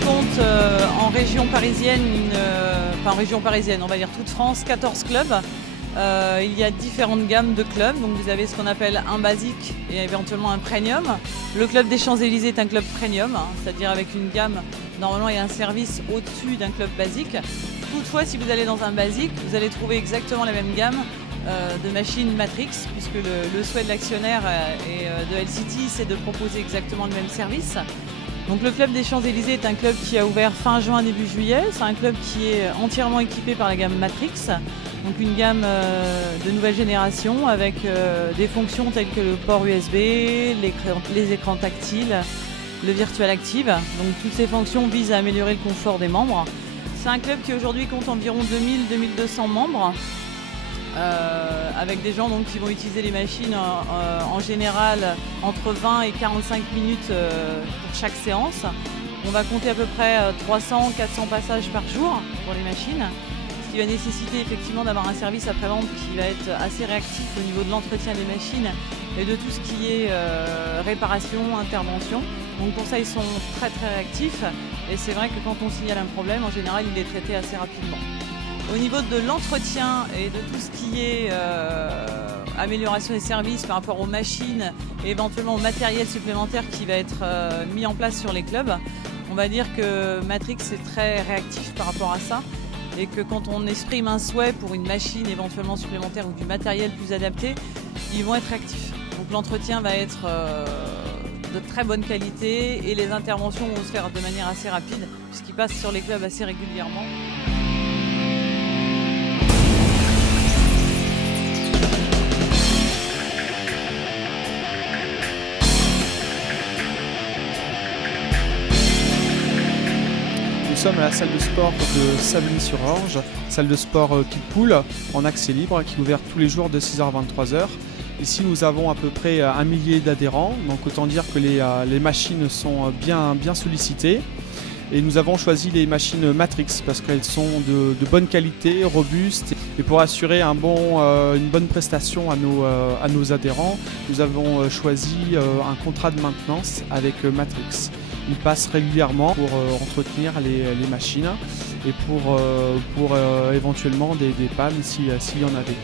compte en région parisienne, en région parisienne, on va dire toute France, 14 clubs. Il y a différentes gammes de clubs, donc vous avez ce qu'on appelle un basique et éventuellement un premium. Le club des Champs-Élysées est un club premium, c'est-à-dire avec une gamme, normalement il y a un service au-dessus d'un club basique. Toutefois, si vous allez dans un basique, vous allez trouver exactement la même gamme de machines Matrix, puisque le souhait de l'actionnaire et de LCT, c'est de proposer exactement le même service. Donc le club des Champs-Élysées est un club qui a ouvert fin juin, début juillet. C'est un club qui est entièrement équipé par la gamme Matrix, donc une gamme de nouvelle génération avec des fonctions telles que le port USB, les écrans tactiles, le Virtual Active. Donc toutes ces fonctions visent à améliorer le confort des membres. C'est un club qui aujourd'hui compte environ 2000-2200 membres. Avec des gens donc, qui vont utiliser les machines en général entre 20 et 45 minutes pour chaque séance. On va compter à peu près 300-400 passages par jour pour les machines, ce qui va nécessiter effectivement d'avoir un service après-vente qui va être assez réactif au niveau de l'entretien des machines et de tout ce qui est réparation, intervention. Donc pour ça ils sont très réactifs et c'est vrai que quand on signale un problème, en général il est traité assez rapidement. Au niveau de l'entretien et de tout ce qui est amélioration des services par rapport aux machines et éventuellement au matériel supplémentaire qui va être mis en place sur les clubs, on va dire que Matrix est très réactif par rapport à ça et que quand on exprime un souhait pour une machine éventuellement supplémentaire ou du matériel plus adapté, ils vont être réactifs. Donc l'entretien va être de très bonne qualité et les interventions vont se faire de manière assez rapide puisqu'ils passent sur les clubs assez régulièrement. Nous sommes à la salle de sport de Savigny-sur-Orge, salle de sport Kickpool en accès libre qui est ouverte tous les jours de 6h à 23h. Ici nous avons à peu près 1 millier d'adhérents, donc autant dire que les machines sont bien sollicitées. Et nous avons choisi les machines Matrix parce qu'elles sont de bonne qualité, robustes. Et pour assurer une bonne prestation à nos adhérents, nous avons choisi un contrat de maintenance avec Matrix. Ils passent régulièrement pour entretenir les machines et pour éventuellement des pannes s'il y en avait.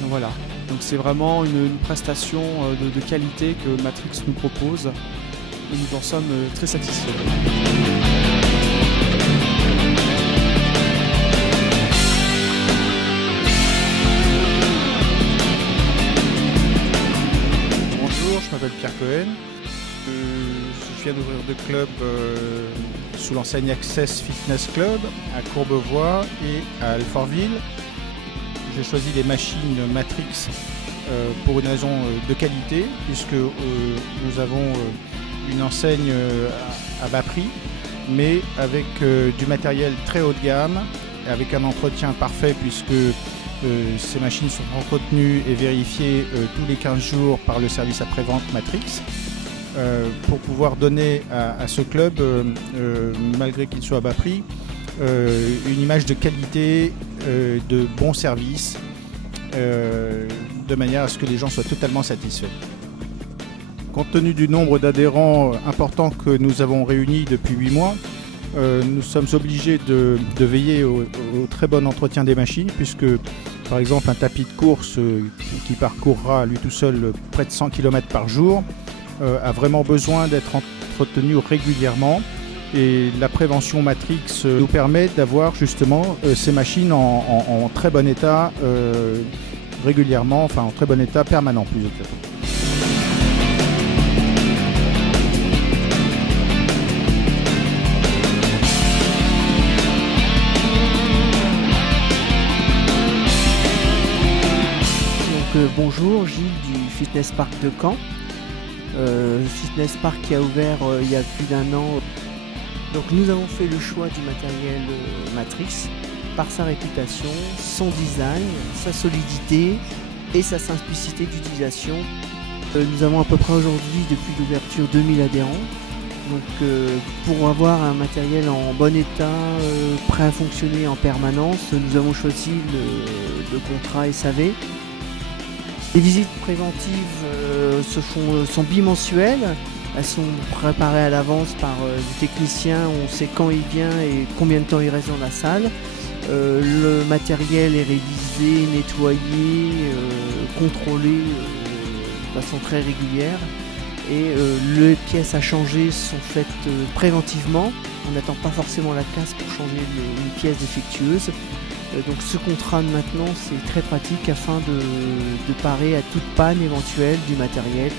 Donc voilà, donc c'est vraiment une prestation de qualité que Matrix nous propose et nous en sommes très satisfaits. Bonjour, je m'appelle Pierre Cohen. Je viens d'ouvrir 2 clubs sous l'enseigne Access Fitness Club à Courbevoie et à Alfortville. J'ai choisi des machines Matrix pour une raison de qualité puisque nous avons une enseigne à bas prix mais avec du matériel très haut de gamme, avec un entretien parfait puisque ces machines sont entretenues et vérifiées tous les 15 jours par le service après-vente Matrix. Pour pouvoir donner à ce club, malgré qu'il soit à bas prix, une image de qualité, de bon service, de manière à ce que les gens soient totalement satisfaits. Compte tenu du nombre d'adhérents important que nous avons réunis depuis 8 mois, nous sommes obligés de veiller au très bon entretien des machines puisque par exemple un tapis de course qui parcourra lui tout seul près de 100 km par jour a vraiment besoin d'être entretenu régulièrement et la prévention Matrix nous permet d'avoir justement ces machines en très bon état régulièrement, enfin en très bon état permanent plus exactement. Bonjour, Gilles du Fitness Park de Caen. Fitness Park qui a ouvert il y a plus d'1 an. Donc nous avons fait le choix du matériel Matrix par sa réputation, son design, sa solidité et sa simplicité d'utilisation. Nous avons à peu près aujourd'hui depuis l'ouverture 2000 adhérents. Donc pour avoir un matériel en bon état, prêt à fonctionner en permanence, nous avons choisi le contrat SAV. Les visites préventives sont bimensuelles elles sont préparées à l'avance par le technicien, on sait quand il vient et combien de temps il reste dans la salle. Le matériel est révisé, nettoyé, contrôlé de façon très régulière. Et les pièces à changer sont faites préventivement. On n'attend pas forcément la casse pour changer une pièce défectueuse. Donc ce contrat maintenant, c'est très pratique afin de parer à toute panne éventuelle du matériel.